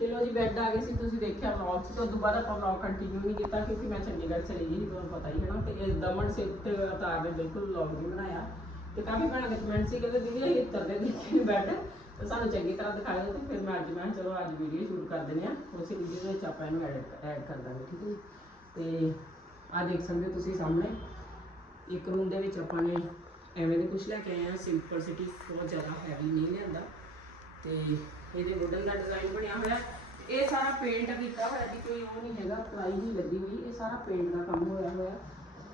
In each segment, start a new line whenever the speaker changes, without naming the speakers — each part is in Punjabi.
ਚਲੋ ਜੀ ਬੈੱਡ ਆ ਗਏ ਸੀ, ਤੁਸੀਂ ਦੇਖਿਆ ਵਲੌਗ ਚ ਤੋਂ ਦੁਬਾਰਾ ਆਪਾਂ ਵਲੌਗ ਕੰਟੀਨਿਊ ਨਹੀਂ ਕੀਤਾ ਕਿਉਂਕਿ ਮੈਂ ਚੰਡੀਗੜ੍ਹ ਚਲੀ ਗਈ ਸੀ, ਤੁਹਾਨੂੰ ਪਤਾ ਹੀ ਹੈ ਨਾ। ਤੇ ਇਸ ਦਮਨ ਸਿਰ ਤੇ ਉਤਾਰ ਦੇ ਬਿਲਕੁਲ ਵਲੌਗ ਨਹੀਂ ਬਣਾਇਆ। ਤੇ ਕਾਫੀ ਭੈਣਾਂ ਦੇ ਕਮੈਂਟ ਸੀ, ਕਹਿੰਦੇ, ਦੀਦੀ ਇਹ ਤਰਦੇ ਦੇਖੇ ਬੈੱਡ ਤੇ ਸਾਨੂੰ ਚੰਗੀ ਤਰ੍ਹਾਂ ਦਿਖਾਇਆ ਤੇ ਫਿਰ ਮੈਂ ਅੱਜ, ਮੈਂ ਕਿਹਾ, ਚਲੋ, ਅੱਜ ਵੀਡੀਓ ਸ਼ੂਟ ਕਰ ਦਿੰਦੇ ਆ ਉਸੇ ਵੀਡੀਓ ਦੇ ਵਿੱਚ ਆਪਾਂ ਇਹਨੂੰ ਐਡ ਐਡ ਕਰ ਦਾਂਗੇ, ਠੀਕ ਹੈ ਜੀ? ਤੇ ਆ ਦੇਖ ਸਕਦੇ ਹੋ ਤੁਸੀਂ ਸਾਹਮਣੇ। ਇੱਕ ਰੂਮ ਦੇ ਵਿੱਚ ਆਪਾਂ ਨੇ ਐਵੇਂ ਦੇ ਕੁਝ ਲੈ ਕੇ ਆਏ ਆ ਸਿੰਪਲ ਸਿਟੀ ਬਹੁਤ ਜ਼ਿਆਦਾ ਹੈਵੀ ਨਹੀਂ ਲਿਆਂਦਾ। ਤੇ ਇਹਦੇ ਵੁਡਨ ਦਾ ਡਿਜ਼ਾਈਨ ਬਣਿਆ ਹੋਇਆ, ਇਹ ਸਾਰਾ ਪੇਂਟ ਕੀਤਾ ਹੋਇਆ ਜੀ, ਕੋਈ ਉਹ ਨਹੀਂ ਹੈਗਾ, ਪਲਾਈ ਨਹੀਂ ਲੱਗੀ ਹੋਈ, ਇਹ ਸਾਰਾ ਪੇਂਟ ਦਾ ਕੰਮ ਹੋਇਆ ਹੋਇਆ।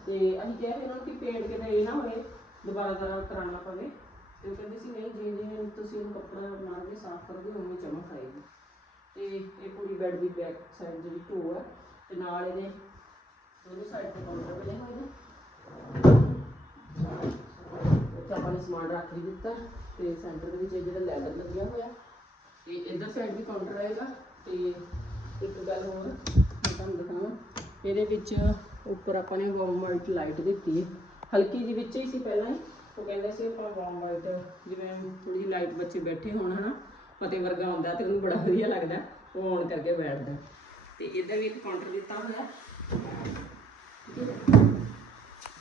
ਤੇ ਅਸੀਂ ਕਿਹਾ ਇਹਨਾਂ ਨੂੰ ਕਿ ਪੇਂਟ ਕਿਤੇ ਇਹ ਨਾ ਹੋਏ, ਦੁਬਾਰਾ ਦੁਬਾਰਾ ਕਰਾਉਣਾ ਪਵੇ। ਤੇ ਉਹ ਕਹਿੰਦੇ ਸੀ, ਨਹੀਂ, ਜਿਵੇਂ ਜਿਵੇਂ ਤੁਸੀਂ ਇਹਨੂੰ ਕੱਪੜਾ ਬਣਾ ਕੇ ਸਾਫ਼ ਕਰੋਗੇ, ਉਵੇਂ ਚਮਕ ਆਏਗੀ। ਤੇ ਇਹ ਪੂਰੀ ਬੈੱਡ ਦੀ ਬੈਕ ਸਾਈਡ ਜਿਹੜੀ ਢੋ ਹੈ, ਤੇ ਨਾਲ ਇਹਦੇ ਦੋਨੋਂ ਸਾਈਡ ਤੇ ਕਾਊਂਟਰ ਬਣੇ ਹੋਏ ਨੇ ਇੱਥੇ ਆਪਾਂ ਨੇ ਸਮਾਨ ਰੱਖ ਵੀ ਦਿੱਤਾ, ਤੇ ਸੈਂਟਰ ਦੇ ਵਿੱਚ ਇਹ ਜਿਹੜਾ ਲੈਦਰ ਲੱਗਿਆ ਹੋਇਆ ਤੇ ਇਧਰ ਸਾਈਡ ਵੀ ਕਾਊਂਟਰ ਆਏਗਾ ਤੇ ਇੱਕ ਗੱਲ ਹੋਰ ਮੈਂ ਤੁਹਾਨੂੰ ਦਿਖਾਵਾਂ। ਇਹਦੇ ਵਿੱਚ ਉੱਪਰ ਆਪਾਂ ਨੇ ਵਾਰਮ ਵਾਈਟ ਲਾਈਟ ਦਿੱਤੀ ਹੈ। ਹਲਕੀ ਜਿਹੀ ਵਿੱਚ ਹੀ ਸੀ ਪਹਿਲਾਂ ਹੀ, ਉਹ ਕਹਿੰਦੇ ਸੀ ਆਪਾਂ ਵਾਰਮ ਵਾਈਟ ਜਿਵੇਂ ਥੋੜੀ ਜਿਹੀ ਲਾਈਟ ਬੱਚੇ ਬੈਠੇ ਹੋਣ, ਹਨਾ ਫਤਿਹ ਵਰਗਾ ਹੁੰਦਾ ਤੇ ਉਹਨੂੰ ਬੜਾ ਵਧੀਆ ਲੱਗਦਾ, ਉਹ ਔਨ ਕਰਕੇ ਬੈਠਦਾ। ਤੇ ਇੱਧਰ ਵੀ ਇੱਕ ਕਾਊਂਟਰ ਦਿੱਤਾ ਹੋਇਆ।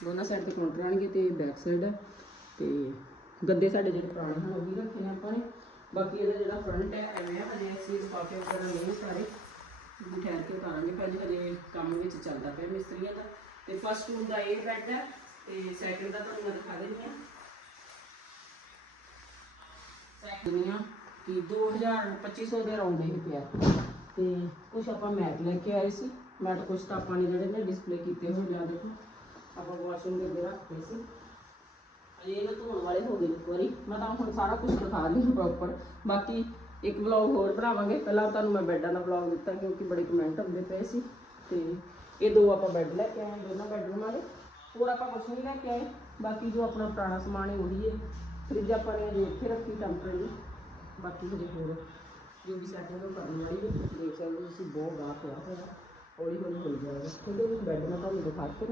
ਦੋਨਾਂ ਸਾਈਡ ਤੇ ਕਾਊਂਟਰ ਆਣਗੇ ਤੇ ਬੈਕ ਸਾਈਡ ਹੈ ਤੇ ਗੱਦੇ ਸਾਡੇ ਜਿਹੜੇ ਪੁਰਾਣੇ ਹਨ ਉਹ ਵੀ ਰੱਖੇ ਨੇ ਆਪਾਂ ਨੇ। ਬਾਕੀ ਇਹਦਾ ਜਿਹੜਾ ਫਰੰਟ ਹੈ, ਐਵੇਂ ਆ, ਹਜੇ ਅਸੀਂ ਲਿਫਾਫੇ ਵਗੈਰਾ ਨਹੀਂ ਸਾਰੇ ਵੀ ਠਹਿਰ ਕੇ ਉਤਾਰਾਂਗੇ। ਪਹਿਲੇ ਹਜੇ ਕੰਮ ਵਿੱਚ ਚੱਲਦਾ ਪਿਆ ਮਿਸਤਰੀਆਂ ਦਾ। ਤੇ ਫਸਟ ਰੂਮ ਦਾ ਇਹ ਬੈੱਡ ਹੈ, ਤੇ ਸੈਕਿੰਡ ਦਾ ਤੁਹਾਨੂੰ ਮੈਂ ਦਿਖਾ ਦਿੰਦੀ ਹਾਂ। ਦੁਨੀਆ ਕਿ 2000 2500 ਦੇ ਅਰਾਊਂਡ ਹੀ ਪਿਆ। ਤੇ ਕੁਝ ਆਪਾਂ ਮੈਟ ਲੈ ਕੇ ਆਏ ਸੀ। ਮੈਟ ਕੁਝ ਤਾਂ ਆਪਾਂ ਨੇ ਜਿਹੜੇ ਨੇ ਡਿਸਪਲੇ ਕੀਤੇ ਹੋਏ ਲਿਆ ਦੇਖੋ। ਆਪਾਂ ਵਾਸ਼ਰੂਮ ਦੇ ਅੱਗੇ ਰੱਖਦੇ ਸੀ। ਅਜੇ ਇਹ ਧੋਣ ਵਾਲੇ ਹੋ ਗਏ ਇੱਕ ਵਾਰੀ। ਮੈਂ ਤਾਂ ਹੁਣ ਸਾਰਾ ਕੁਝ ਦਿਖਾ ਰਹੀ ਹਾਂ ਪ੍ਰੋਪਰ ਬਾਕੀ ਇੱਕ ਵਲੌਗ ਹੋਰ ਬਣਾਵਾਂਗੇ। ਪਹਿਲਾਂ ਤੁਹਾਨੂੰ ਮੈਂ ਬੈੱਡਾਂ ਦਾ ਵਲੌਗ ਦਿੱਤਾ ਕਿਉਂਕਿ ਬੜੇ ਕਮੈਂਟ ਆਉਂਦੇ ਪਏ ਸੀ। ਤੇ ਇਹ ਦੋ ਆਪਾਂ ਬੈੱਡ ਲੈ ਕੇ ਆਏ, ਦੋਨਾਂ ਬੈੱਡਰੂਮ ਵਾਲੇ। ਹੋਰ ਆਪਾਂ ਕੁਝ ਨਹੀਂ ਲੈ ਕੇ ਆਏ। ਬਾਕੀ ਜੋ ਆਪਣਾ ਪੁਰਾਣਾ ਸਮਾਨ ਹੈ ਉਹੀ ਹੈ। ਫ੍ਰਿਜ ਆਪਾਂ ਨੇ ਅਜੇ ਇੱਥੇ ਰੱਖੀ ਟੈਂਪਰੇਰੀ ਬਾਕੀ ਹਜੇ ਹੋਰ ਜੋ ਵੀ ਸੈਟਿੰਗ ਉਹ ਕਰਨ ਵਾਲੀ ਹੈ। ਦੇਖ ਸਕਦੇ ਹੋ ਤੁਸੀਂ, ਬਹੁਤ ਗਾਹ ਪਿਆ ਹੋਇਆ। ਹੌਲੀ ਹੌਲੀ ਹੋ ਜਾਏਗਾ ਉਹਦੇ ਵਿੱਚ ਬੈੱਡ ਮੈਂ ਤੁਹਾਨੂੰ ਦਿਖਾ ਕੇ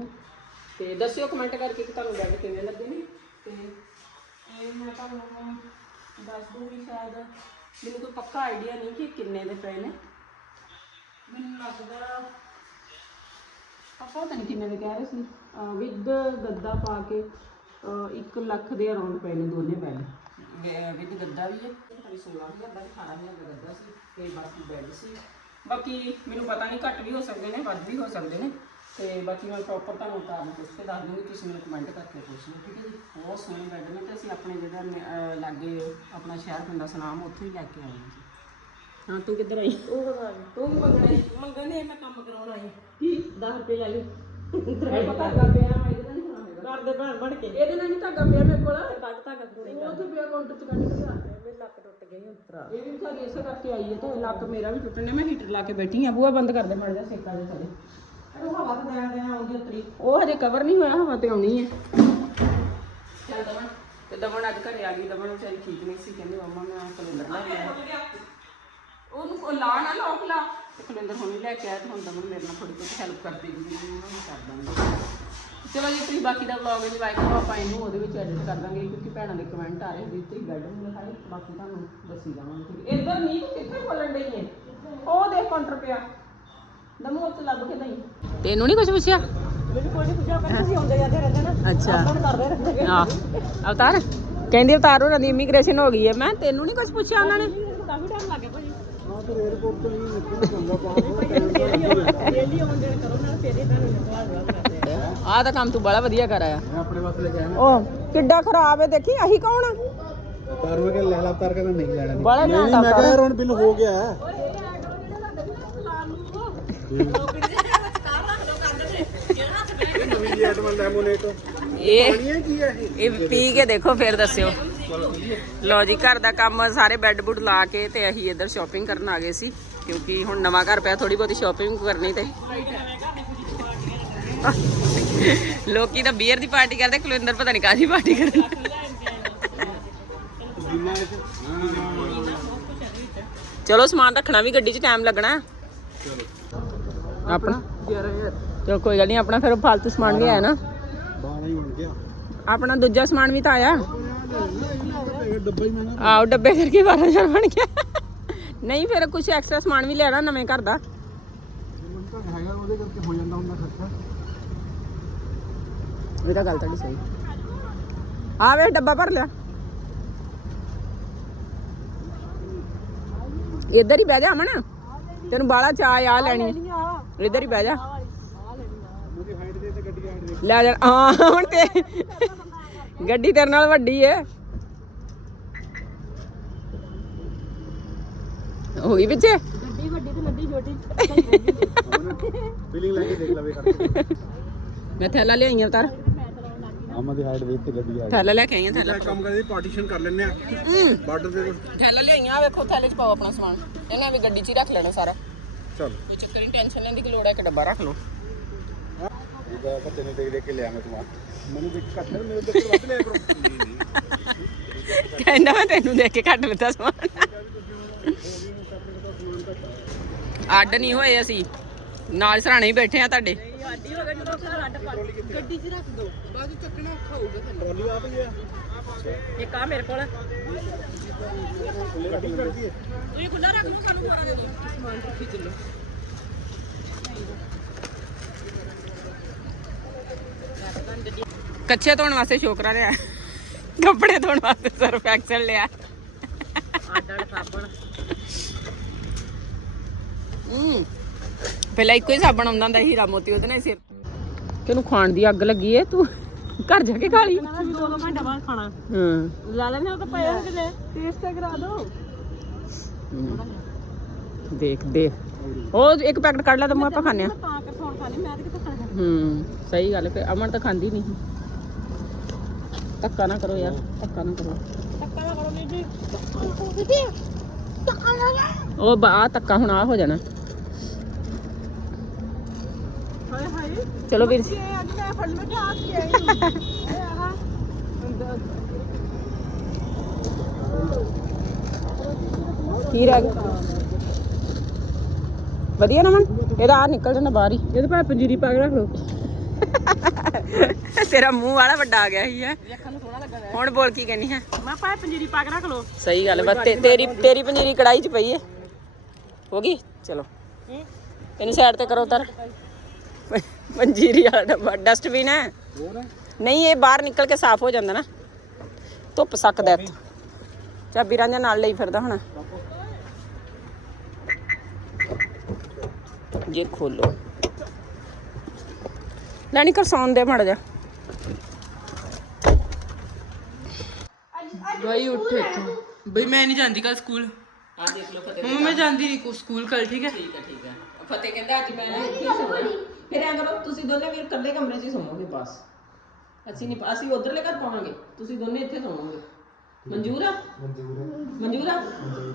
ਤੇ ਦੱਸਿਓ ਕਮੈਂਟ ਕਰਕੇ ਕਿ ਤੁਹਾਨੂੰ ਬੈੱਡ ਕਿਵੇਂ ਲੱਗੇ ਨੇ। ਤੇ ਇਹ ਮੈਂ ਤੁਹਾਨੂੰ ਦੱਸ ਦੂੰਗੀ ਸ਼ਾਇਦ। ਮੈਨੂੰ ਕੋਈ ਪੱਕਾ ਆਈਡੀਆ ਨਹੀਂ ਕਿ ਕਿੰਨੇ ਦੇ ਪਏ ਨੇ। ਮੈਨੂੰ ਲੱਗਦਾ ਆਪਾਂ ਪਤਾ ਨਹੀਂ ਕਿੰਨੇ ਦੇ ਕਹਿ ਰਹੇ ਸੀ। ਵਿਦ ਗੱਦਾ ਪਾ ਕੇ 1 ਲੱਖ ਦੇ ਅਰਾਊਂਡ ਪਏ ਨੇ ਦੋਨੇ ਬੈੱਡ ਵਿਦ ਗੱਦਾ ਵੀ ਹੈ। ਸਾਡੀ 16000 ਦਾ 18000 ਦਾ ਗੱਦਾ ਸੀ ਤੇ ਬਾਕੀ ਬੈੱਡ ਸੀ। ਬਾਕੀ ਮੈਨੂੰ ਪਤਾ ਨਹੀਂ ਘੱਟ ਵੀ ਹੋ ਸਕਦੇ ਨੇ ਵੱਧ ਵੀ ਹੋ ਸਕਦੇ ਨੇ। ਤੇ ਬਾਕੀ ਮੈਂ ਪ੍ਰੋਪਰ ਤੁਹਾਨੂੰ ਕਾਰਨ ਪੁੱਛ ਕੇ ਦੱਸ ਦੂੰਗੀ ਤੁਸੀਂ ਮੈਨੂੰ ਕਮੈਂਟ ਕਰਕੇ ਪੁੱਛ ਲਓ ਠੀਕ ਹੈ ਜੀ? ਬਹੁਤ ਸੋਹਣੇ ਬੈੱਡ ਨੇ ਤੇ ਅਸੀਂ ਆਪਣੇ ਜਿਹੜਾ ਲਾਗੇ ਆਪਣਾ ਸ਼ਹਿਰ ਪਿੰਡਾ ਸੁਨਾਮ ਉੱਥੋਂ ਹੀ ਲੈ ਕੇ ਆਏ ਹਾਂ ਜੀ। ਹਾਂ ਤੂੰ ਕਿੱਧਰ ਆਈ? ਉਹ ਬਤਾ ਤੂੰ ਮੰਗਣਾ ਮੰਗਣ ਨੇ ਮੈਂ ਕੰਮ ਕਰਾਉਣ ਆਈ। ਕੀ 10 ਰੁਪਏ ਲਾਈ। ਧਾਗਾ ਪਿਆ ਮੈਂ ਇਹਦੇ ਨਾਲ ਨਹੀਂ
ਘਰ ਦੇ ਭੈਣ ਬਣ ਕੇ।
ਇਹਦੇ ਨਾਲ ਨਹੀਂ ਧਾਗਾ ਪਿਆ ਮੇਰੇ ਕੋਲ।
ਕੱਢ ਧਾਗਾ ਥੋੜੀ
ਉਹ ਉੱਥੇ ਪਿਆ ਕਾਊਂਟਰ 'ਚ ਕੱਢ ਕੇ
ਮੇਰੇ ਲੱਕ ਟੁੱਟ ਗਈ ਉਤਰਾ
ਇਹ ਵੀ ਵਿਚਾਰੀ ਇਸੇ ਕਰਕੇ ਆਈ ਹੈ ਤੇ ਲੱਕ ਮੇਰਾ ਵੀ ਟੁੱਟਣ ਮੈਂ ਹੀਟਰ ਲਾ ਕੇ ਬੈਠੀ ਆ ਬੂਹਾ ਬੰਦ ਕਰ ਦੇ ਮੜ ਜਾ ਸੇਕਾ ਦੇ ਥੱਲੇ
ਹਵਾ ਤੇ ਦੇਣਾ ਦੇਣਾ ਆਉਂਦੀ ਉਤਰੀ?
ਉਹ ਹਜੇ ਕਵਰ ਨਹੀਂ ਹੋਇਆ ਹਵਾ ਤੇ ਆਉਣੀ ਹੈ ਚੱਲ ਦਮਨ ਤੇ ਦਮਨ ਅੱਜ ਘਰੇ ਆ ਗਈ ਦਮਨ ਵਿਚਾਰੀ ਠੀਕ ਨਹੀਂ ਸੀ ਕਹਿੰਦੀ ਮੰਮਾ ਮੈਂ ਕੈਲੰਡਰ ਲੈ ਕੇ ਆਇਆ ਉਹਨੂੰ ਉਹ ਲਾ ਨਾ ਲੋਕ ਲਾ। ਤੇ ਹੁਣ ਹੀ ਲੈ ਕੇ ਆਇਆ ਤੇ ਹੁਣ ਦਮਨ ਮੇਰੇ ਨਾਲ ਥੋੜੀ ਬਹੁਤੀ ਹੈਲਪ ਕਰ ਦੇਗੀ ਜੀ ਮੈਂ ਉਹਨੂੰ ਕਰ ਦਾਂਗੀ। ਚਲੋ ਜੀ ਤੁਸੀਂ ਬਾਕੀ ਦਾ ਵਲੌਗ ਇੰਜੋਏ ਕਰੋ ਆਪਾਂ ਇਹਨੂੰ ਉਹਦੇ ਵਿੱਚ ਐਡਿਟ ਕਰ ਦਾਂਗੇ ਕਿਉਂਕਿ ਭੈਣਾਂ ਦੇ ਕਮੈਂਟ ਆ ਰਹੇ ਵੀ ਉੱਤੇ ਬੈਡਰੂਮ ਲਿਖਾਏ ਬਾਕੀ ਤੁਹਾਨੂੰ ਦੱਸੀ ਜਾਵਾਂਗੇ। ਠੀਕ ਹੈ। ਇੱਧਰ ਨਹੀਂ ਤੂੰ ਕਿੱਥੇ ਖੋਲਣ ਡਈ ਹੈ ਉਹ ਦੇਖ ਕਾਊਂਟਰ ਪਿਆ। ਦਮੂ ਉੱਤੇ ਲੱਭ ਕੇ ਦਈ ਤੈਨੂੰ ਨਹੀਂ ਕੁਝ ਪੁੱਛਿਆ?
ਮੈਨੂੰ ਕੋਈ ਨਹੀਂ ਪੁੱਛਿਆ ਪਰ ਤੁਸੀਂ ਆਉਂਦੇ ਜਾਂਦੇ ਰਹਿੰਦੇ ਨਾ।
ਅੱਛਾ।
ਆਪਾਂ ਨੂੰ ਕਰਦੇ ਰਹਿੰਦੇ।
ਆ ਅਵਤਾਰ ਕਹਿੰਦੀ ਅਵਤਾਰ ਹੋਰਾਂ ਦੀ ਇਮੀਗ੍ਰੇਸ਼ਨ ਹੋ ਗਈ ਹੈ। ਮੈਂ ਤੈਨੂੰ ਨਹੀਂ ਕੁਝ ਪੁੱਛਿਆ ਉਹਨਾਂ ਨੇ?
ਕਾਫੀ ਟਾਈਮ ਲੱਗ ਗਿਆ ਭਾਜੀ।
ਹਾਂ ਤੇ 에어ਪੋਰਟ ਤੋਂ ਹੀ ਨਿਕਲਣਾ ਪੈਂਦਾ
ਡੇਲੀ ਆਉਂਦੇ ਕਰੋ ਨਾ ਫਿਰ ਹੀ ਤੁਹਾਨੂੰ ਨਿਕਲਾ ਦਵਾ ਕਰਦੇ
ਆਹ ਤਾਂ ਕੰਮ ਤੂੰ ਬੜਾ ਵਧੀਆ ਕਰ ਆਇਆ।
ਮੈਂ ਆਪਣੇ ਵਾਸਤੇ ਲੈ ਕੇ ਆਇਆ
ਉਹ ਕਿੱਡਾ ਖਰਾਬ ਹੈ ਦੇਖੀ ਅਹੀ ਕੌਣ ਆ?
ਮੈਂ ਕਿ ਲੈ ਲਾ ਤਾਰ ਕਹਿੰਦਾ ਨਹੀਂ ਲੈਣਾ ਨਹੀਂ।
ਬੜਾ
ਨਹੀਂ, ਮੈਂ ਕਿਹਾ ਯਾਰ ਹੁਣ ਬਿੱਲ ਹੋ ਗਿਆ। ਨਵੀਂ ਜੀ ਲੈਮੋਨੇਟ
ਇਹ
ਇਹ ਕੀ ਹੈ ਇਹ
ਇਹ ਪੀ ਕੇ ਦੇਖੋ ਫਿਰ ਦੱਸਿਓ। ਲਓ ਜੀ, ਘਰ ਦਾ ਕੰਮ ਸਾਰੇ ਬੈੱਡ ਬੁੱਡ ਲਾ ਕੇ ਤੇ ਅਸੀਂ ਇੱਧਰ ਸ਼ਾਪਿੰਗ ਕਰਨ ਆ ਗਏ ਸੀ, ਕਿਉਂਕਿ ਹੁਣ ਨਵਾਂ ਘਰ ਪਿਆ ਥੋੜੀ ਬਹੁਤੀ ਸ਼ਾਪਿੰਗ ਕਰਨੀ ਤੇ। ਲੋਕੀ ਤਾਂ ਬੀਅਰ ਦੀ ਪਾਰਟੀ ਕਰਦੇ ਕੁਲਿੰਦਰ ਪਤਾ ਨਹੀਂ ਕਾਹਦੀ ਪਾਰਟੀ ਕਰਦੇ। ਚਲੋ ਸਮਾਨ ਰੱਖਣਾ ਵੀ, ਗੱਡੀ 'ਚ ਟਾਈਮ ਲੱਗਣਾ। ਆਪਣਾ ਚਲੋ ਕੋਈ ਗੱਲ ਨਹੀਂ ਆਪਣਾ ਫਿਰ ਫालतू ਸਮਾਨ ਵੀ ਆਇਆ ਨਾ।
ਬਾਣਾ ਹੀ ਬਣ ਗਿਆ।
ਆਪਣਾ ਦੂਜਾ ਸਮਾਨ ਵੀ ਤਾਂ ਆਇਆ।
ਡੱਬਾ ਹੀ
ਆਓ ਡੱਬੇ ਕਰਕੇ 12000 ਬਣ ਗਿਆ। ਨਹੀਂ ਫਿਰ ਕੁਝ ਐਕਸਟਰਾ ਸਮਾਨ ਵੀ ਲੈਣਾ ਨਵੇਂ ਘਰ ਦਾ।
ਹੈਗਾ ਉਹਦੇ ਕਰਕੇ ਹੋ ਜਾਂਦਾ ਹੁੰਦਾ ਖਰਚਾ।
ਇਹ ਤਾਂ ਗੱਲ ਤੁਹਾਡੀ ਸਹੀ। ਆ ਵੇ ਡੱਬਾ ਭਰ ਲਿਆ। ਇੱਧਰ ਹੀ ਬਹਿ ਜਾ ਅਮਨ। ਤੈਨੂੰ ਬਾਲਾ ਚਾਹ ਆ ਲੈਣੀ। ਇੱਧਰ ਹੀ ਬਹਿ ਜਾ।
ਉਹਦੀ ਹਾਈਟ ਦੇ ਤੇ ਗੱਡੀ ਹਾਈਟ ਦੇ
ਲੈ ਜਾ ਹਾਂ ਹੁਣ ਤੇ ਗੱਡੀ ਤੇਰੇ ਨਾਲ ਵੱਡੀ ਏ ਹੋ ਗਈ
ਗੱਡੀ ਵੱਡੀ ਤੇ ਲੱਡੀ ਛੋਟੀ।
ਫੀਲਿੰਗ ਲੈ ਕੇ ਦੇਖ ਲਵੇ ਕਰਕੇ
ਮੈਂ ਥੈਲਾ ਲਿਆਈਆਂ ਤਾਰ
ਅਮਾ ਦੀ ਹਾਈਟ ਦੇ ਤੇ ਗੱਡੀ ਹਾਈਟ
ਥੈਲਾ ਲੈ ਕੇ ਆਈਆਂ ਥੈਲਾ।
ਕੰਮ ਕਰਦੇ ਪਾਰਟੀਸ਼ਨ ਕਰ ਲੈਣੇ ਆ। ਬਾਰਡਰ ਦੇ ਕੋਲ
ਥੈਲਾ ਲਿਆਈਆਂ ਵੇਖੋ ਥੈਲੇ 'ਚ ਪਾਓ ਆਪਣਾ ਸਮਾਨ। ਇਹਨਾਂ ਵੀ ਗੱਡੀ 'ਚ ਹੀ ਰੱਖ ਲੈਣਾ ਸਾਰਾ।
ਚਲ।
ਕੋਈ ਚੱਕਰ ਨਹੀਂ ਟੈਨਸ਼ਨ ਲੈਣ ਦੀ ਕੀ ਲੋੜ ਹੈ ਇੱਕ ਡੱਬਾ ਰੱਖ ਲਓ।
ਇਹਦਾ ਪਤਾ ਨਹੀਂ ਦੇਖ ਦੇਖ ਕੇ ਲਿਆ ਮੈਂ ਸਮਾਨ। ਮੈਨੂੰ ਦੇਖ ਘੱਟ ਮੇਰੇ ਤੇ ਵੱਧ ਲਿਆ ਕਰੋ।
ਕਹਿੰਦਾ ਮੈਂ ਤੈਨੂੰ ਦੇਖ ਕੇ ਕੱਢ ਲਿੱਤਾ ਸਮਾਨ। ਅੱਡ ਨਹੀਂ ਹੋਏ ਅਸੀਂ। ਨਾਲ ਸਰਾਣੇ ਹੀ ਬੈਠੇ ਆ ਤੁਹਾਡੇ।
ਆਡੀ ਹੋ ਗਿਆ ਜਦੋਂ ਸਾਰਾ ਅੱਡ ਪਾ ਗੱਡੀ 'ਚ ਰੱਖ ਦੋ।
ਬਾਅਦ ਚੱਕਣਾ ਔਖਾ ਹੋਊਗਾ
ਟਰਾਲੀ ਆ ਪਈ ਆ।
ਇੱਕ ਆ ਮੇਰੇ ਕੋਲ।
ਗੱਡੀ ਕਰਦੀ ਹੈ
ਤੁਸੀਂ ਖੁੱਲਾ ਰੱਖ ਲਓ ਸਾਨੂੰ ਮਾਰਾ ਦੇ ਦਿਓ ਸਮਾਨ ਰੱਖੀ ਚੱਲੋ। ਕੱਚੇ ਧੋਣ ਵਾਸਤੇ ਸ਼ੋਕਰਾ ਲਿਆ। ਕੱਪੜੇ ਧੋਣ ਵਾਸਤੇ ਸਰਫ ਐਕਸਲ ਲਿਆ।
ਅੱਡ ਸਾਬਣ।
ਹੂੰ। ਪਹਿਲਾਂ ਇੱਕੋ ਹੀ ਸਾਬਣ ਆਉਂਦਾ ਹੁੰਦਾ ਸੀ ਹੀਰਾ ਮੋਤੀ ਉਹਦੇ ਨਾਲ ਹੀ ਸਿਰ। ਕਿਹਨੂੰ ਖਾਣ ਦੀ ਅੱਗ ਲੱਗੀ ਏ ਤੂੰ ਘਰ ਜਾ ਕੇ ਖਾ ਲਈ।
ਵੀ ਦੋ ਦੋ ਘੰਟੇ ਬਾਅਦ ਖਾਣਾ।
ਹਾਂ।
ਲਾ ਲੈਣੇ ਉਹ ਤਾਂ ਪਏ ਹੋਏ ਕਿਤੇ? ਟੇਸਟ ਕਰਾ ਦੋ।
ਦੇਖ ਦੇਖ। ਉਹ ਇੱਕ ਪੈਕਟ ਕੱਢ ਲੈ ਤਾਂ ਮੈਂ ਆਪਾਂ ਖਾਣੇ ਆ
ਤਾਂ ਕਿ ਫੋਨ ਖਾਣੀ ਮੈਂ ਤੇ ਕਿੱਥੋਂ ਖਾਣਾ?
ਹੂੰ ਸਹੀ ਗੱਲ ਹੈ ਫਿਰ ਅਮਨ ਤਾਂ ਖਾਂਦੀ ਨਹੀਂ ਧੱਕਾ ਨਾ ਕਰੋ ਯਾਰ ਧੱਕਾ ਨਾ ਕਰੋ।
ਟੱਕਾ ਨਾ ਕਰੋ ਬੀਬੀ।
ਉਹ ਬਾ ਧੱਕਾ ਹੁਣ ਆ ਹੋ ਜਾਣਾ।
ਹਾਏ ਹਾਏ।
ਚਲੋ ਵੀਰ ਜੀ।
ਇਹ ਅੱਜ ਮੈਂ ਫੜ ਲੋ ਕਿ ਆ ਕੀ ਆਈ। ਇਹ ਆਹ।
ਕੀ ਰਹਿ ਗਿਆ? ਵਧੀਆ ਨਾ ਮਨ ਇਹਦਾ ਆ ਨਿਕਲ ਜਾਂਦਾ ਬਾਹਰ ਹੀ। ਇਹਦੇ ਭਾਵੇਂ ਪੰਜੀਰੀ ਪਾ ਕੇ ਰੱਖ ਲਓ। ਤੇਰਾ ਮੂੰਹ ਵਾਲਾ ਵੱਡਾ ਆ ਗਿਆ ਹੀ। ਹੈ ਹੁਣ ਬੋਲ ਕੀ ਕਹਿੰਦੀ ਹੈ।
ਮੈਂ ਪਾਏ ਪੰਜੀਰੀ ਪਾ ਕੇ ਰੱਖ ਲੋ
ਸਹੀ ਗੱਲ ਬਸ ਤੇਰੀ ਤੇਰੀ ਪੰਜੀਰੀ ਕੜਾਈ 'ਚ ਪਈ ਹੈ ਹੋ ਗਈ? ਚਲੋ। ਤੈਨੂੰ ਸਾਈਡ ਤੇ ਕਰੋ ਤਰ ਪੰਜੀਰੀ ਵਾਲਾ ਡੱਬਾ। ਡਸਟਬਿਨ ਹੈ।
ਹੋਰ
ਨਹੀਂ ਇਹ ਬਾਹਰ ਨਿਕਲ ਕੇ ਸਾਫ਼ ਹੋ ਜਾਂਦਾ ਨਾ। ਧੁੱਪ ਸਕਦਾ ਇੱਥੇ। ਚਾਬੀ ਰਾਂਝਾ ਨਾਲ ਲਈ ਫਿਰਦਾ ਹੁਣ। ਜੇ ਖੋਲੋ। ਲੈਣੀ ਕਰ ਸੌਣ ਦੇ ਮੜ ਜਾ
ਭਾਈ ਉੱਠ ਇੱਥੋਂ। ਬਈ ਮੈਂ ਨਹੀਂ ਜਾਂਦੀ ਕੱਲ ਸਕੂਲ।
ਆ ਦੇਖ ਲਓ ਫਤਿਹ
ਮੰਮਾ ਮੈਂ ਜਾਂਦੀ ਨਹੀਂ ਸਕੂਲ ਕੱਲ ਠੀਕ ਹੈ?
ਠੀਕ ਹੈ ਠੀਕ ਹੈ। ਫਤਿਹ ਕਹਿੰਦਾ ਅੱਜ ਮੈਂ ਇੱਥੇ ਹੀ ਸੌਣਾ ਫਿਰ ਐਂ ਕਰੋ ਤੁਸੀਂ ਦੋਨੇ ਵੀਰ ਇਕੱਲੇ ਕਮਰੇ 'ਚ ਹੀ ਸੌਵੋਗੇ ਬਸ। ਅਸੀਂ ਨਹੀਂ ਅਸੀਂ ਉਧਰਲੇ ਘਰ ਪਾਵਾਂਗੇ ਤੁਸੀਂ ਦੋਨੇ ਇੱਥੇ ਸੌਵੋਗੇ। ਮਨਜ਼ੂਰ? ਆ ਮਨਜ਼ੂਰ? ਆ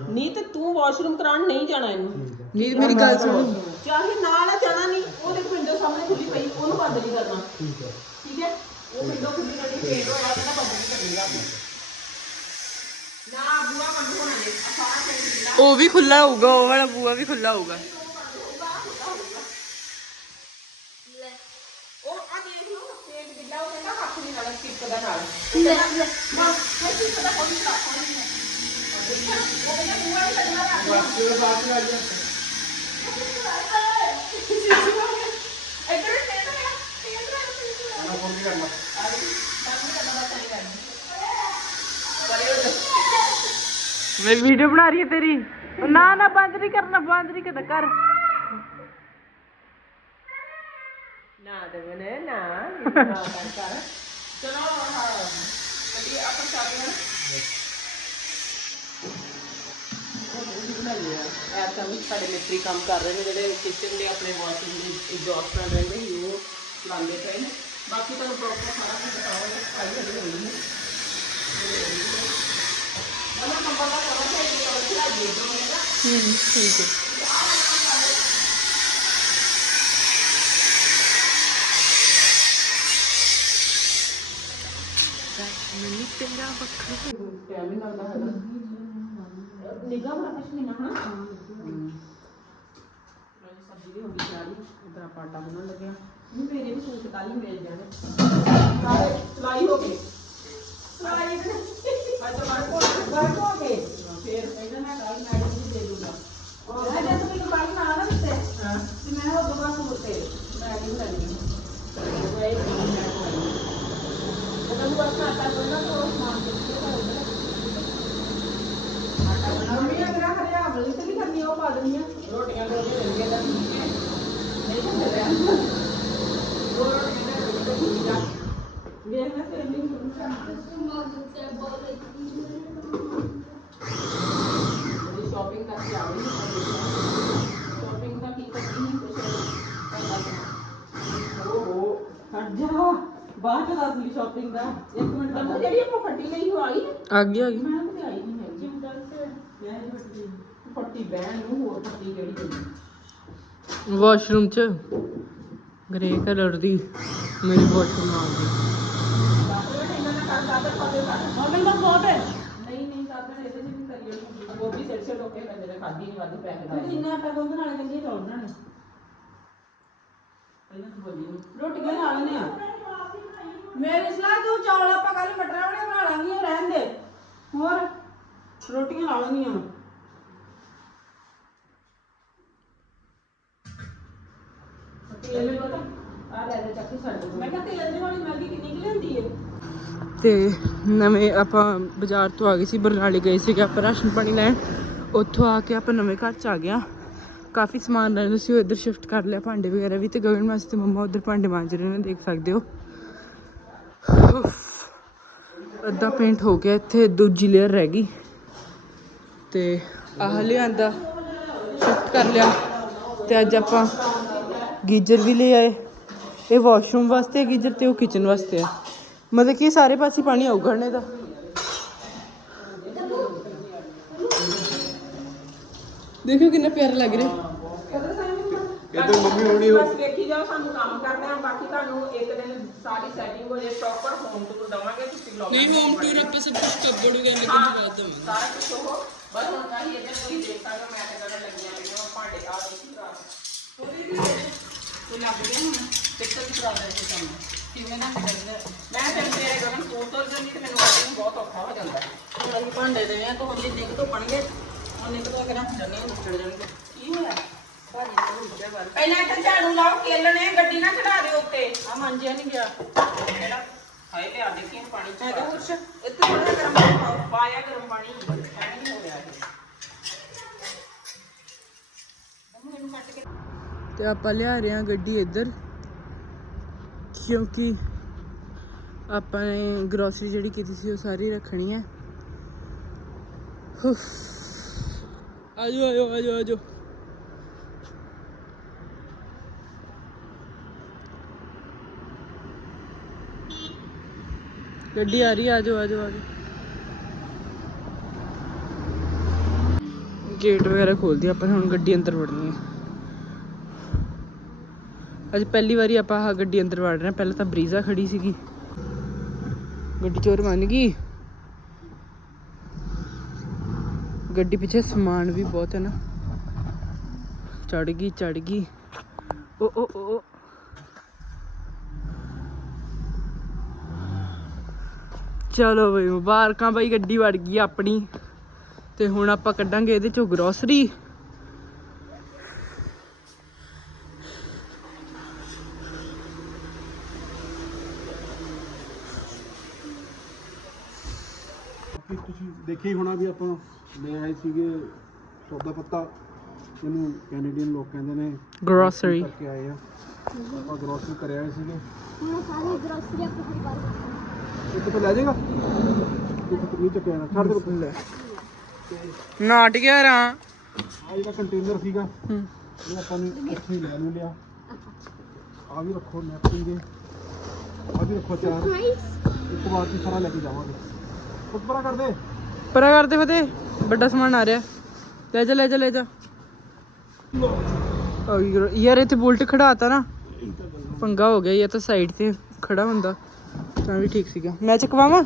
ਨਹੀਂ ਤੇ ਤੂੰ ਵਾਸ਼ਰੂਮ ਕਰਾਉਣ ਨਹੀਂ ਜਾਣਾ ਇਹਨੂੰ।
ਨਹੀਂ ਮੇਰੀ ਗੱਲ ਸੁਣ।
ਚਾਹੇ ਨਾਲ ਆ ਜਾਣਾ ਨਹੀਂ ਉਹ ਦੇਖ ਵਿੰਡੋ ਸਾਹਮਣੇ ਖੁੱਲੀ ਪਈ ਉਹਨੂੰ ਬੰਦ ਨਹੀਂ ਕਰਨਾ। ਠੀਕ ਹੈ। ਠੀਕ ਹੈ? ਉਹ ਵਿੰਡੋ ਖੁੱਲੀ ਕਰਨੀ ਪੇਂਟ ਹੋਇਆ ਤਾਂ ਬੰਦ ਨਹੀਂ ਕਰਨੀ ਰਾਤ ਨੂੰ ਬੂਆ ਬੰਦ ਹੋਣਾ ਨਹੀਂ ਆ ਸਾਰਾ ਪਿੰਡ
ਉਹ ਵੀ ਖੁੱਲਾ ਹੋਊਗਾ ਉਹ ਵਾਲਾ ਬੂਆ ਵੀ ਖੁੱਲਾ ਹੋਊਗਾ
ਉਹ ਆ ਦੇਖ ਲਓ ਪੇਂਟ ਗਿੱਲਾ ਉਹ ਕਹਿੰਦਾ ਹੱਥ ਨਹੀਂ ਨਾਲ ਸਟਿਕ ਦਾ ਨਾਲ ਲੈ ਲੈ ਮਾਂ ਇਹ ਸਟਿਕ ਦਾ ਕੋਈ ਨਾ ਕੋਈ ਨਹੀਂ ਉਹ ਕਹਿੰਦਾ ਬੂਆ ਨਹੀਂ ਕਰਨਾ ਰੱਖ ਤਾਂ ਵੀ ਸਾਡੇ ਮਿਸਤਰੀ ਕੰਮ ਕਰ ਰਹੇ ਨੇ ਜਿਹੜੇ ਕਿਚਨ ਦੇ ਆਪਣੇ ਵਾਸ਼ਰੂਮ ਦੀ ਐਗਜ਼ੌਸਟ ਨਾਲ ਰਹਿੰਦੇ ਸੀ ਉਹ ਲਾਉਂਦੇ ਪਏ ਨੇ ਬਾਕੀ ਤੁਹਾਨੂੰ ਪ੍ਰੋਪਰ ਸਾਰਾ ਕੁਝ ਬਤਾਵਾਂਗੇ ਸਫ਼ਾਈ ਹਲੇ ਹੋਈ ਨਹੀਂ ਉਹਨਾਂ ਕੰਪਨੀ ਦਾ ਕਰੋ ਤੇ ਇਹ ਉਹ ਦੇ ਦੋ
ਹੂੰ, ਠੀਕ ਹੈ।
ਮੈਨੂੰ ਪਿੰਡਾ ਵੱਖਰਾ ਟਾਈਮ ਨਹੀਂ ਲੱਗਦਾ ਹੈਗਾ ਨਿਗਾਹ ਬੜਾ ਪਸ਼ਮੀਨਾ ਹਾਂ ਸਬਜ਼ੀ ਵੀ ਹੋ ਗਈ ਤਿਆਰੀ ਇਧਰ ਆਪਾਂ ਆਟਾ ਗੁੰਨਣ ਲੱਗਿਆ ਮੇਰੇ ਵੀ ਸੂਟ ਕੱਲ ਹੀ ਮਿਲ ਜਾਣੇ ਸਲਾਈ ਹੋ ਗਈ ਸਲਾਈ ਅੱਜ ਤਾਂ ਬਾਹਰ ਕੋਲ ਬਾਹਰ ਕੋਲ ਗਏ ਫੇਰ ਕਹਿੰਦਾ ਮੈਂ ਕੱਲ ਮੈਡਮ ਨੂੰ ਦੇ ਦੂੰਗਾ ਉਹ ਮੈਂ ਤੁਹਾਨੂੰ ਇੱਕ ਬਾਹਰ ਨਾ ਨਾ ਦਿੱਤੇ ਹਾਂ ਤੇ ਮੈਂ ਉਹ ਦੋਵਾਂ ਸੂਟ ਤੇ ਮੈਂ ਕਿਹਾ ਲੈ ਲਈ ਮੰਮੀ ਨੇ ਕਿਹਾ
ਹਰੇ ਆਮਲੀ ਤੇ ਨਹੀਂ ਕਰਨੀ ਉਹ ਪਾ ਦੇਣੀ ਆ
ਰੋਟੀਆਂ ਦੇ ਉੱਤੇ ਰਹਿ ਗਿਆ ਤਾਂ ਨਹੀਂ ਖੰਦੇ ਪਿਆ ਦੋ ਰੋਟੀਆਂ ਦੇ ਉੱਤੇ ਰਹਿ ਗਿਆ ਵੇਖ ਨਾ ਤੇ ਨਹੀਂ ਹੁੰਦਾ ਮੇਰੀ ਸ਼ਾਪਿੰਗ ਕਰਕੇ ਆਉਣੀ ਸ਼ਾਪਿੰਗ ਦਾ ਕੀ ਕਰਨੀ ਕੁਛ ਨਹੀਂ ਕਰਨਾ ਉਹ ਹਟ ਜਾ ਬਾਅਦ ਚ ਦੱਸ ਲਈ ਸ਼ਾਪਿੰਗ ਦਾ। ਇੱਕ ਮਿੰਟ ਦਾ ਜਿਹੜੀ ਆਪਾਂ ਫੱਟੀ ਲਈ ਉਹ ਆਈ
ਆ ਗਈ ਆ ਗਈ।
ਮੈਂ ਤਾਂ ਆਈ ਨਹੀਂ ਹੈਗੀ। ਮੈਂ ਨਹੀਂ ਫੱਟੀ। ਫੱਟੀ ਬਹਿਣ ਨੂੰ ਹੋਰ ਫੱਟੀ ਕਿਹੜੀ ਹੋਈ
ਵਾਸ਼ਰੂਮ ਚ। ਗ੍ਰੇ ਕਲਰ ਦੀ। ਮੇਰੀ ਵਾਸ਼ਰੂਮ ਆ ਗਈ।
ਮਾਮੇ ਦਾ ਬਹੁਤ ਹੈ। ਨਹੀਂ ਨਹੀਂ ਸਾਬਣ ਇਹਦੇ ਚ ਵੀ ਕਰੀ ਹੋਈ ਉਹ ਵੀ ਸਿਰ ਸਿਰ ਟੋਕੇ ਪੈਂਦੇ ਨੇ ਖਾਦੀ ਨਹੀਂ ਵੱਧ ਪੈਸੇ ਦਾ ਇੰਨਾ ਆਟਾ ਗੁੰਦ ਨਾਲ ਕਹਿੰਦੀ ਚੌਲ ਬਣਾਣੇ ਪਹਿਲਾਂ ਤੂੰ ਬੋਲੀ। ਰੋਟੀਆਂ ਲਾ ਲੈਣੇ ਆ ਮੇਰੀ ਸਲਾਹ ਤੂੰ ਚੌਲ ਆਪਾਂ ਕੱਲ ਮਟਰਾਂ ਵਾਲੇ ਬਣਾ ਲਾਂਗੇ ਉਹ ਰਹਿਣ ਦੇ। ਹੋਰ? ਰੋਟੀਆਂ ਲਾ ਲੈਣੀਆਂ ਤੇਲ ਮੈਨੂੰ ਪਤਾ ਆ ਲੈ ਦੇ ਚੱਕੀ ਛੱਡ ਦੇ ਮੈਂ ਕਿਹਾ ਤੇਲ ਦੇ ਵਾਲੀ ਮੈਗੀ ਕਿੰਨੀ ਕੁ ਲੈਂਦੀ ਏ?
ਤੇ ਨਵੇਂ ਆਪਾਂ ਬਾਜ਼ਾਰ ਤੋਂ ਆ ਗਏ ਸੀ ਬਰਨਾਲੇ ਗਏ ਸੀਗੇ ਆਪਾਂ ਰਾਸ਼ਨ ਪਾਣੀ ਲੈਣ। ਉੱਥੋਂ ਆ ਕੇ ਆਪਾਂ ਨਵੇਂ ਘਰ ਚ ਆ ਗਿਆ ਕਾਫੀ ਸਮਾਨ ਲੈਣਾ ਸੀ ਉਹ ਇੱਧਰ ਸ਼ਿਫਟ ਕਰ ਲਿਆ ਭਾਂਡੇ ਵਗੈਰਾ ਵੀ ਤੇ ਗਗਨ ਵਾਸਤੇ ਮੰਮਾ ਉੱਧਰ ਭਾਂਡੇ ਮਾਂਜ ਰਹੇ ਨੇ ਦੇਖ ਸਕਦੇ ਹੋ। ਅੱਧਾ ਪੇਂਟ ਹੋ ਗਿਆ ਇੱਥੇ, ਦੂਜੀ ਲੇਅਰ ਰਹਿ ਗਈ। ਤੇ ਆਹ ਲਿਆਂਦਾ ਸ਼ਿਫਟ ਕਰ ਲਿਆ। ਤੇ ਅੱਜ ਆਪਾਂ ਗੀਜ਼ਰ ਵੀ ਲੈ ਆਏ। ਇਹ ਵਾਸ਼ਰੂਮ ਵਾਸਤੇ ਹੈ ਗੀਜ਼ਰ ਤੇ ਉਹ ਕਿਚਨ ਵਾਸਤੇ ਆ। ਮਤਲਬ ਕਿ ਸਾਰੇ ਪਾਸੇ ਪਾਣੀ ਆਊਗਾ ਨੇ ਦਾ। ਦੇਖੋ ਕਿੰਨਾ ਪਿਆਰਾ ਲੱਗ ਰਿਹਾ।
ਇੱਧਰ ਮੰਮੀ ਹੋਣੀ
ਬਸ ਵੇਖੀ ਜਾਓ ਸਾਨੂੰ ਕੰਮ ਕਰਦੇ ਆ ਬਾਕੀ ਤੁਹਾਨੂੰ ਇੱਕ ਦਿਨ ਸਾਰੀ ਸੈਟਿੰਗ ਹੋ ਜੇ ਪ੍ਰੋਪਰ ਹੋਮ ਟੂਰ ਦਵਾਂਗੇ ਤੁਸੀਂ ਬਲੌਗ
ਨਹੀਂ ਹੋਮ ਟੂਰ ਆਪਾਂ ਸਭ ਕੁਝ ਕੱਬੜ ਵਗੈਰਾ ਲੱਗਣ ਤੋਂ ਬਾਅਦ ਦਵਾਂਗੇ।
ਸਾਰਾ ਕੁਝ ਉਹ। ਬਸ ਹੁਣ ਕਾਹੀ ਇੱਧਰ ਕੋਈ ਦੇਖ ਸਕਦਾ ਮੈਂ ਤੇ ਕਰਨ ਲੱਗੀਆਂ ਪਈਆਂ ਉਹ ਭਾਂਡੇ ਆ ਦੇਖੀ ਭਰਾ ਉਹਦੇ ਵੀ ਕੋਈ ਲੱਗ ਗਿਆ ਹੁਣ ਟਿਕਟ ਦੀ ਪ੍ਰੋਬਲਮ ਹੈ ਕੰਮ। ਕਿਵੇਂ ਨਾ ਕਰਦੇ ਮੈਂ ਫਿਰ ਤੇਰੇ ਗਗਨ ਸਕੂਲ ਤੋਂ ਜੰਨੀ ਤੇ ਮੈਨੂੰ ਅੱਜ ਬਹੁਤ ਔਖਾ ਹੋ ਜਾਂਦਾ। ਹੁਣ ਅਸੀਂ ਭਾਂਡੇ ਦੇਣੇ ਆ ਤਾਂ ਹੁਣ ਜੇ ਨਿਕ ਤੋਂ ਪਣਗੇ ਉਹ ਨਿਕ ਤੋਂ ਕਰਾਂ ਜੰਨੇ ਨਿਕਲ ਜਾਣਗੇ। ਕੀ ਹੋਇਆ? ਭਾਜੀ ਪਹਿਲਾਂ ਇੱਥੇ ਝਾੜੂ ਲਾਓ ਕੇਲਣੇ ਗੱਡੀ ਨਾ ਖੜਾ ਦਿਓ ਉੱਤੇ। ਆ ਮੰਜਿਆ ਨਹੀਂ ਗਿਆ। ਕਿਹੜਾ ਹਾਏ ਤੇ ਆ ਦੇਖੀ ਪਾਣੀ ਚ ਹੈਗਾ ਕੁਛ ਇੱਥੇ ਥੋੜਾ ਗਰਮ ਪਾਣੀ ਪਾਓ। ਪਾਇਆ ਗਰਮ ਪਾਣੀ। ਐਂ ਨਹੀਂ ਹੋ ਰਿਹਾ ਇਹ।
ਤੇ ਆਪਾਂ ਲਿਆ ਰਹੇ ਹਾਂ ਗੱਡੀ ਇੱਧਰ ਕਿਉਂਕਿ ਆਪਾਂ ਨੇ ਗਰੋਸਰੀ ਜਿਹੜੀ ਕੀਤੀ ਸੀ ਉਹ ਸਾਰੀ ਰੱਖਣੀ ਹੈ। ਹੁਫ। ਆਜੋ ਆਜੋ ਆਜੋ ਆਜੋ। ਗੱਡੀ ਆ ਰਹੀ ਹੈ ਆਜੋ ਆਜੋ ਆਜੋ। ਗੇਟ ਵਗੈਰਾ ਖੋਲਦੀ ਆਪਾਂ ਹੁਣ ਗੱਡੀ ਅੰਦਰ ਵੜਨੀ ਹੈ ਅੱਜ ਪਹਿਲੀ ਵਾਰੀ ਆਪਾਂ ਆਹ ਗੱਡੀ ਅੰਦਰ ਵੜ ਰਹੇ ਹਾਂ ਪਹਿਲਾਂ ਤਾਂ ਬਰੀਜ਼ਾ ਖੜੀ ਸੀਗੀ। ਗੱਡੀ ਚੋਰ ਮੰਨ ਗਈ। ਗੱਡੀ ਪਿੱਛੇ ਸਮਾਨ ਵੀ ਬਹੁਤ ਹੈ ਨਾ। ਚੜ ਗਈ ਚੜ ਗਈ। ਓ ਓ ਓ। ਚਲੋ ਬਈ ਮੁਬਾਰਕਾਂ ਬਈ ਗੱਡੀ ਵੜ ਗਈ ਆਪਣੀ। ਤੇ ਹੁਣ ਆਪਾਂ ਕੱਢਾਂਗੇ ਇਹਦੇ ਚੋਂ ਗਰੋਸਰੀ
ਕਿ ਤੁਸੀਂ ਦੇਖਿਆ ਹੀ ਹੋਣਾ ਵੀ ਆਪਾਂ ਲੈ ਆਏ ਸੀਗੇ ਸੌਦਾ ਪੱਤਾ। ਇਹਨੂੰ ਕੈਨੇਡੀਅਨ ਲੋਕ ਕਹਿੰਦੇ ਨੇ।
ਗਰੋਸਰੀ
ਕਰਕੇ ਆਏ ਆ। ਆਪਾਂ ਗਰੋਸਰੀ ਕਰ ਆਏ ਸੀਗੇ।
ਹੁਣ ਸਾਰੀ ਗ੍ਰੋਸਰੀ ਆਪਣੇ ਪਰਿਵਾਰ ਦੀ
ਇੱਕ ਤਾਂ ਲੈ ਜਾਏਗਾ ਇੱਕ ਤਾਂ ਨਹੀਂ ਚੱਕਿਆ ਜਾਣਾ। ਛੱਡ ਦੇ ਲੈ
ਨਾਟ ਗਿਆ ਰਾਂ
ਆ ਜਿਹੜਾ ਕੰਟੇਨਰ ਸੀਗਾ ਇਹ ਆਪਾਂ ਨੇ ਇੱਥੇ ਹੀ ਲੈ ਨੂੰ ਲਿਆ ਆ ਵੀ ਰੱਖੋ ਨੈਪਕਿਨ ਦੇ ਆ ਵੀ ਰੱਖੋ ਚਾਰ ਇੱਕ ਵਾਰ ਦੀ ਸਾਰਾ ਲੈ ਕੇ ਜਾਵਾਂਗੇ ਉੱਪਰ ਕਰ ਦੇ
ਪਰਾ ਕਰਦੇ ਫਤੇ ਵੱਡਾ ਸਮਾਨ ਆ ਰਿਹਾ ਲੈ ਜਾ ਲੈ ਜਾ ਲੈ ਜਾ ਆ ਗਈ ਗਰੋ- ਯਾਰ ਇੱਥੇ ਬੁਲਟ ਖੜਾਤਾ ਨਾ ਪੰਗਾ ਹੋ ਗਿਆ ਇਹ ਤਾਂ ਸਾਈਡ ਤੇ ਖੜਾ ਹੁੰਦਾ ਤਾਂ ਵੀ ਠੀਕ ਸੀਗਾ। ਮੈਂ ਚਕਵਾਵਾਂ?